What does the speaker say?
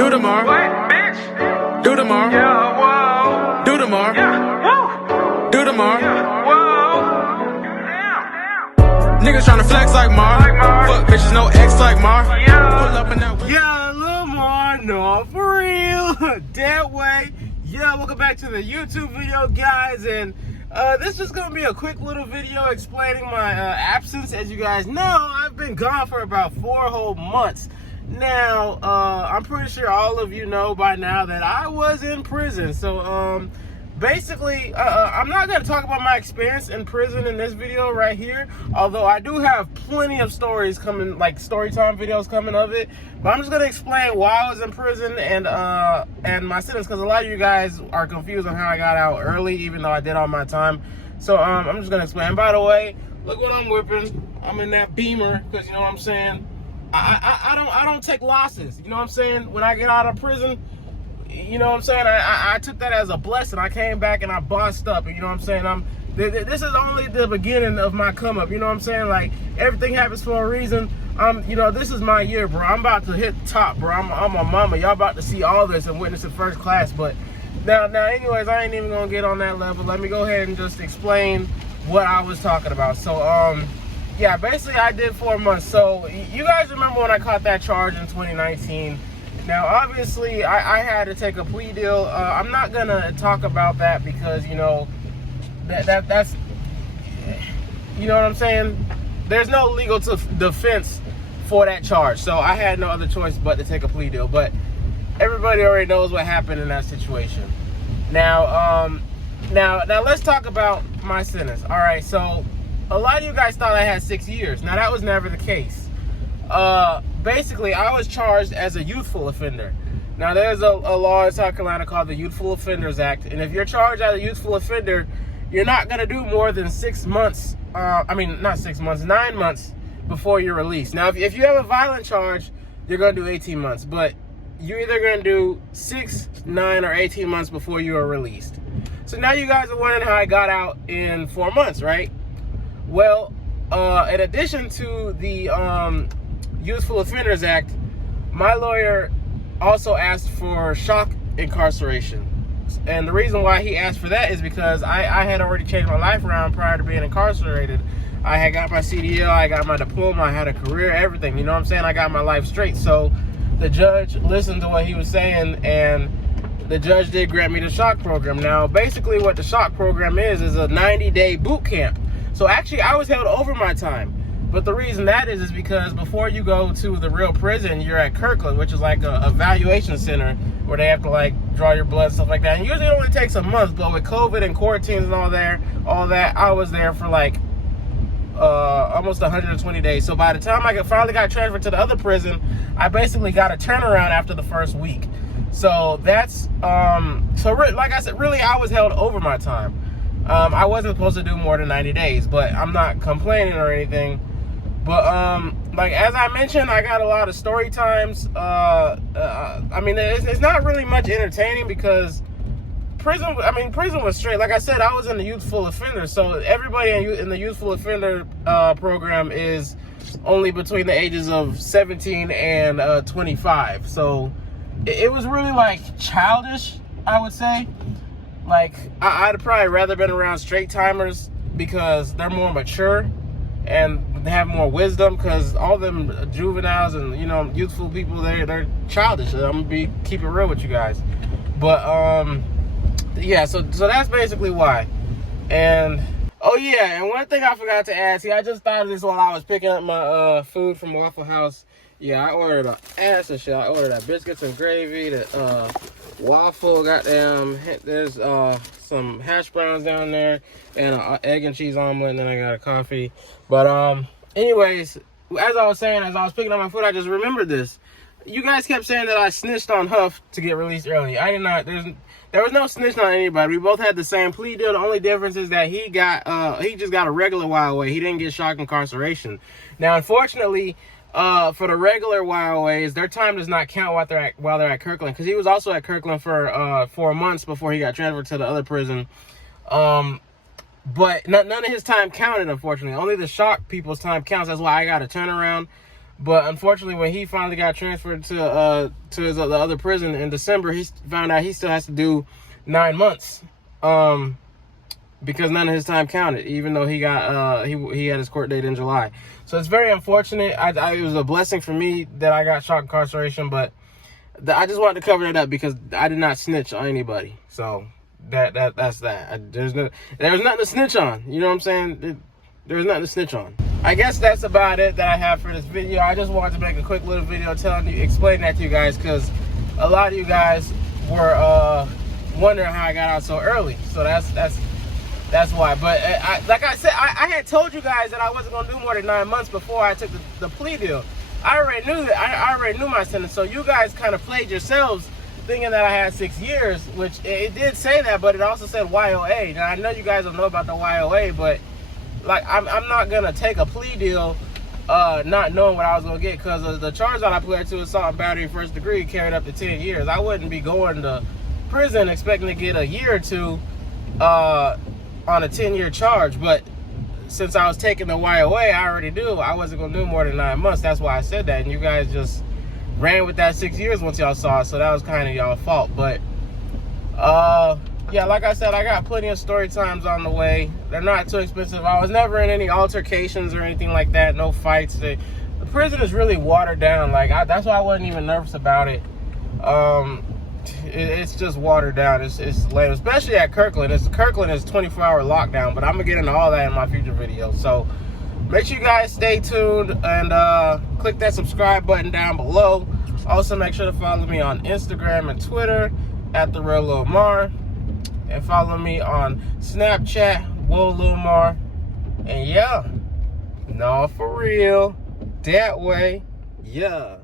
Do the more. What, bitch? Do the more. Yeah, whoa. Do the more. Yeah, woo. Do the more. Yeah, whoa. Damn. Niggas tryna flex like Mar. Like Mar. Fuck bitches, no X like Mar. Yeah. Pull up in that whip. Yeah, Lilmar, no, for real, that way. Yeah, welcome back to the YouTube video, guys, and this is gonna be a quick little video explaining my absence. As you guys know, I've been gone for about 4 whole months. Now, I'm pretty sure all of you know by now that I was in prison. So, basically, I'm not going to talk about my experience in prison in this video right here. Although I do have plenty of stories coming, like story time videos coming of it. But I'm just going to explain why I was in prison and my sentence. Because a lot of you guys are confused on how I got out early, even though I did all my time. So, I'm just going to explain. And by the way, look what I'm whipping. I'm in that Beamer, because you know what I'm saying? I don't take losses, you know what I'm saying? When I get out of prison, you know what I'm saying? I took that as a blessing. I came back and I bossed up, and you know what I'm saying? This is only the beginning of my come up, you know what I'm saying? Like, everything happens for a reason. You know, this is my year, bro. I'm about to hit top, bro. I'm a mama. Y'all about to see all this and witness it first class. But now, anyways, I ain't even gonna get on that level. Let me go ahead and just explain what I was talking about. So, yeah, basically I did 4 months. So you guys remember when I caught that charge in 2019. Now, obviously, I had to take a plea deal. I'm not gonna talk about that because, you know, that's, you know what I'm saying? There's no legal defense for that charge. So I had no other choice but to take a plea deal. But everybody already knows what happened in that situation. Now, now let's talk about my sentence. All right, so a lot of you guys thought I had 6 years. Now, that was never the case. Basically, I was charged as a youthful offender. Now, there's a law in South Carolina called the Youthful Offenders Act. And if you're charged as a youthful offender, you're not going to do more than 6 months. I mean, not 6 months, 9 months before you're released. Now, if you have a violent charge, you're going to do 18 months. But you're either going to do 6, 9, or 18 months before you are released. So now you guys are wondering how I got out in 4 months, right? Well, in addition to the Youthful Offenders Act, my lawyer also asked for shock incarceration. And the reason why he asked for that is because I had already changed my life around prior to being incarcerated. I had got my CDL, I got my diploma, I had a career, everything. You know what I'm saying? I got my life straight. So the judge listened to what he was saying, and the judge did grant me the shock program. Now, basically what the shock program is a 90-day boot camp. So actually, I was held over my time. But the reason that is because before you go to the real prison, you're at Kirkland, which is like a evaluation center where they have to like draw your blood, stuff like that. And usually it only takes a month, but with COVID and quarantines and all that, I was there for like almost 120 days. So by the time I finally got transferred to the other prison, I basically got a turnaround after the first week. So that's, like I said, really I was held over my time. I wasn't supposed to do more than 90 days, but I'm not complaining or anything. But, like, as I mentioned, I got a lot of story times. I mean, it's not really much entertaining because prison was straight. Like I said, I was in the youthful offender. So everybody in the youthful offender program is only between the ages of 17 and 25. So it was really, like, childish, I would say. Like, I'd probably rather been around straight timers because they're more mature and they have more wisdom, because all them juveniles and, you know, youthful people, they're childish. I'm gonna keep it real with you guys. But yeah, so that's basically why. And oh yeah, and one thing I forgot to add, see, I just thought of this while I was picking up my food from Waffle House. Yeah, I ordered an ass of shit. I ordered that biscuits and gravy, the waffle, goddamn, there's some hash browns down there, and an egg and cheese omelet, and then I got a coffee. But anyways, as I was saying, as I was picking up my food, I just remembered this. You guys kept saying that I snitched on Huff to get released early. I did not. There was no snitching on anybody. We both had the same plea deal. The only difference is that he just got a regular while away. He didn't get shock incarceration. Now, unfortunately, for the regular YOAs, their time does not count while they're at Kirkland, because he was also at Kirkland for 4 months before he got transferred to the other prison. But none of his time counted, unfortunately. Only the shock people's time counts. That's why I got a turnaround. But unfortunately, when he finally got transferred to the other prison in December, he found out he still has to do 9 months, because none of his time counted, even though he got he had his court date in July. So it's very unfortunate. It was a blessing for me that I got shock incarceration, but I just wanted to cover that up because I did not snitch on anybody. So that's that. There was nothing to snitch on. You know what I'm saying? There's nothing to snitch on. I guess that's about it that I have for this video. I just wanted to make a quick little video explaining that to you guys, because a lot of you guys were wondering how I got out so early. So that's why. But like I said, I had told you guys that I wasn't gonna do more than 9 months before I took the plea deal. I already knew that. I already knew my sentence. So you guys kind of played yourselves thinking that I had 6 years, which it did say that, but it also said YOA. Now I know you guys don't know about the YOA, but like I'm not gonna take a plea deal not knowing what I was gonna get, because the charge that I pled to, assault and battery first degree, carried up to 10 years. I wouldn't be going to prison expecting to get a year or two on a 10-year charge. But since I was taking the YOA, I already knew I wasn't gonna do more than 9 months. That's why I said that, and you guys just ran with that 6 years once y'all saw it. So that was kind of y'all's fault. But yeah, like I said, I got plenty of story times on the way. They're not too expensive. I was never in any altercations or anything like that. No fights. The prison is really watered down. Like that's why I wasn't even nervous about it. It's just watered down. It's lame, especially at Kirkland. Kirkland is 24-hour lockdown, but I'm gonna get into all that in my future videos. So make sure you guys stay tuned and click that subscribe button down below. Also, make sure to follow me on Instagram and Twitter at the real Lilmar. And follow me on Snapchat, Lilmar. And yeah, no, for real, that way, yeah.